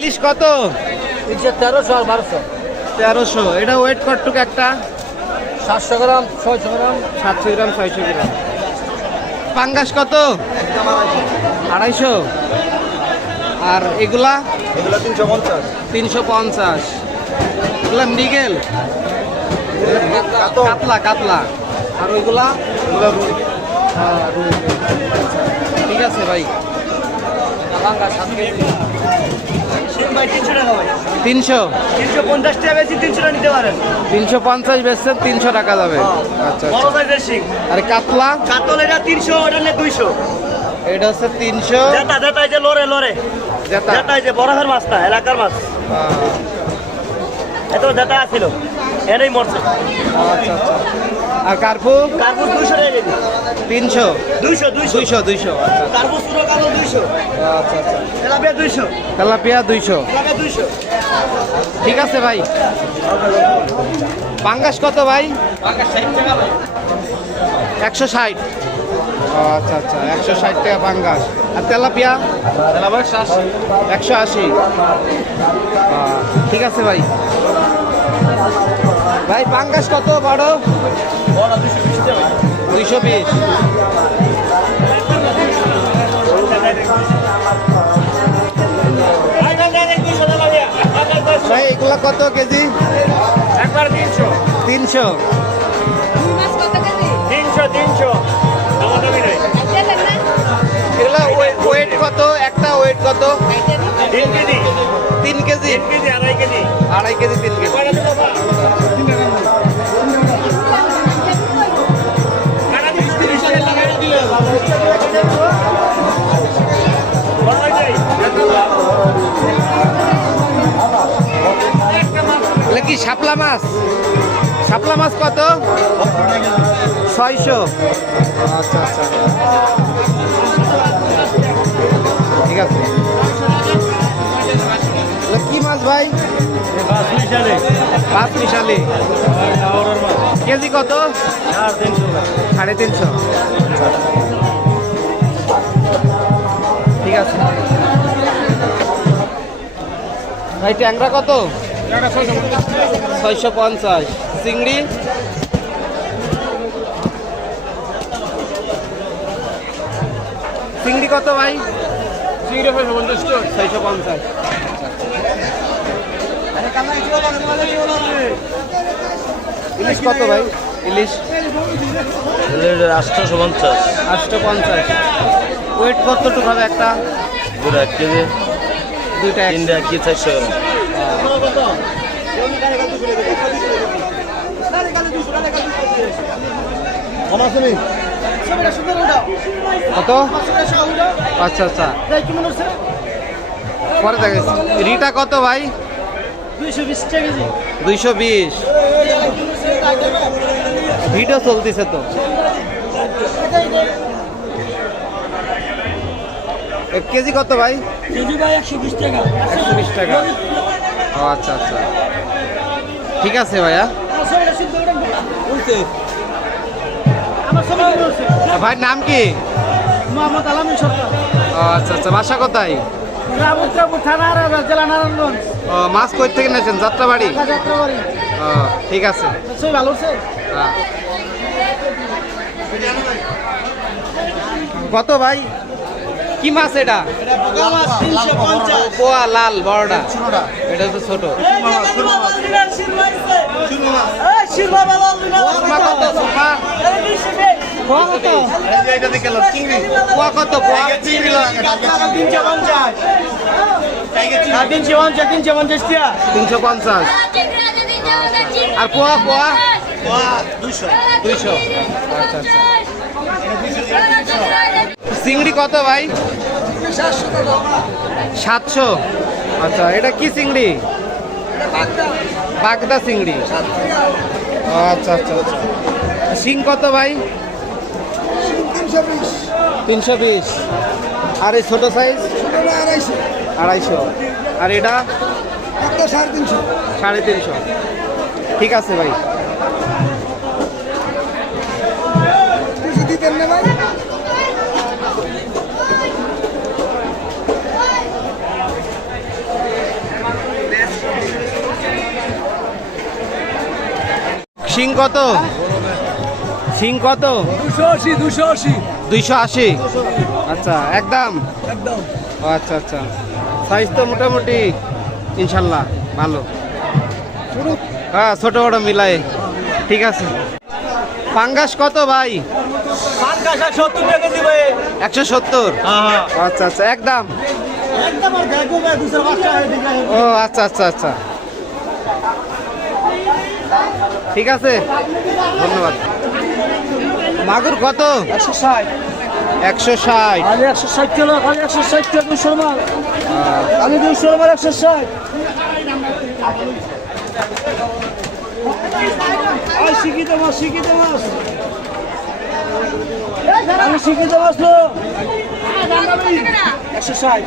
ইলিশ কত? তেরোশো আর বারোশো। তেরোশো। এটা ওয়েট কটটুক একটা? সাতশো গ্রাম ছয়শো গ্রাম। সাতশো গ্রাম ছয়শো গ্রাম। পাঙ্গাস কত? আড়াইশো। আর এগুলা? এগুলো তিনশো পঞ্চাশ। তিনশো পঞ্চাশ। এগুলা মৃগেল? কাতলা। কাতলা আর ওইগুলা। ঠিক আছে ভাই। তিনশো। তিনশো পঞ্চাশ টাকা বেশি তিনশো টাকা নিতে পারেন। তিনশো পঞ্চাশ বেচছেন তিনশো টাকা যাবে। আচ্ছা বড় আচ্ছা। সাইজের শিং। আর কাতলা? কাতল এটা তিনশো ওটা নিয়ে দুইশো। এটা হচ্ছে তিনশো। যেটা যেটা যে লড়ে লড়ে। যেটা এই যে বরফের মাছ না এলাকার মাছ। এত যেটা আছিল। মরছে। আচ্ছা আচ্ছা। আর কার্পু? কার্পুস দুইশো তিনশো? দুইশো দুইশো। দুইশো দুইশো। আচ্ছা কার্পুস পুরো কালো দুইশো। আচ্ছা আচ্ছা। তেলাপিয়া দুইশো। তেলাপিয়া দুইশো। তেলাপিয়া দুইশো। ঠিক আছে ভাই। পাঙ্গাস কত ভাই? একশো ষাট। আচ্ছা আচ্ছা। একশো ষাট টাকা পাঙ্গাস। আর তেলাপিয়া? একশো আশি। ঠিক আছে ভাই। ভাই পাঙ্গাস কত বড়? দুইশো বিশ। ভাই এগুলা কত কেজি? একবার তিনশো। তিনশো। কত তিনশো তিনশো? এগুলা ওয়েট কত? একটা ওয়েট কত? তিন কেজি। তিন কেজি। তিন কেজি আড়াই কেজি। আড়াই কেজি তিন কেজি। শাপলা মাছ। শাপলা মাছ কত? ছয়শো। আচ্ছা আচ্ছা ঠিক আছে। কি মাছ ভাই? পাঁচ মিশালি। কেজি কত? সাড়ে তিনশো। ঠিক আছে। ভাই, ট্যাংরা কত? ছয়শো পঞ্চাশ। চিংড়ি। চিংড়ি কত ভাই? চিংড়ি ছয়শো পঞ্চাশ ছয়শো পঞ্চাশ। ইলিশ কত ভাই? ইলিশ? আটশোশো পঞ্চাশ। আটশো পঞ্চাশ। ওয়েট কতটুকু হবে একটা? দুটো এক কেজি। দুইটা তিনটা এক কেজি চারশো গ্রাম। কত? আচ্ছা আচ্ছা। পরে দেখেছি রিটা কত ভাই? দুইশো বিশ টাকা দুইশো বিশ। ভিডিও চলতেছে তো। এক কেজি কত ভাই? কেজি ভাই একশো বিশ টাকা। একশো বিশ টাকা। ও আচ্ছা আচ্ছা। ঠিক আছে ভাইয়া। ভাই নাম কি? মোহাম্মদ আলামিন সরকার। আচ্ছা আচ্ছা। বাসা কোথায়? মাছ কই থেকে নিয়েছেন যাত্রাবাড়ি? ঠিক আছে। কত ভাই? কি মাছ এটা? পোয়া লাল বড়টা। এটা হচ্ছে ছোট। কত? তিনশো পঞ্চাশ। আর পোয়া পোয়া? দুইশো। দুইশো। আচ্ছা আচ্ছা। চিংড়ি কত ভাই? সাতশো। আচ্ছা এটা কি চিংড়ি? বাগদা চিংড়ি। আচ্ছা আচ্ছা আচ্ছা। শিং কত ভাই? তিনশো বিশ। আর এই ছোটো সাইজ আড়াইশো। আর এটা? সাড়ে তিনশো। ঠিক আছে ভাই। দিতেন না ভাই? শিং কত? শিং কত? দুশো আশি দুশো আশি। দুইশো আশি? আচ্ছা একদম? আচ্ছা আচ্ছা। সাইজ তো মোটামুটি ইনশাল্লাহ ভালো। হ্যাঁ ছোট বড় মিলাই। ঠিক আছে। পাঙ্গাস কত ভাই? একশো সত্তর হ্যাঁ আচ্ছা আচ্ছা একদম। হয়ে ও আচ্ছা আচ্ছা আচ্ছা। ঠিক আছে? ধন্যবাদ। মাগুর কত? একশো ষাট। একশো ষাট। খালি একশো ষাট কিলো খালি একশো ষাট কিলো দুশো মাল। খালি দুশো মাল একশো ষাট। শিখিত মাছ শিখিত মাছ। আমি শিখিত মাছ একশো ষাট।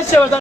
아이씨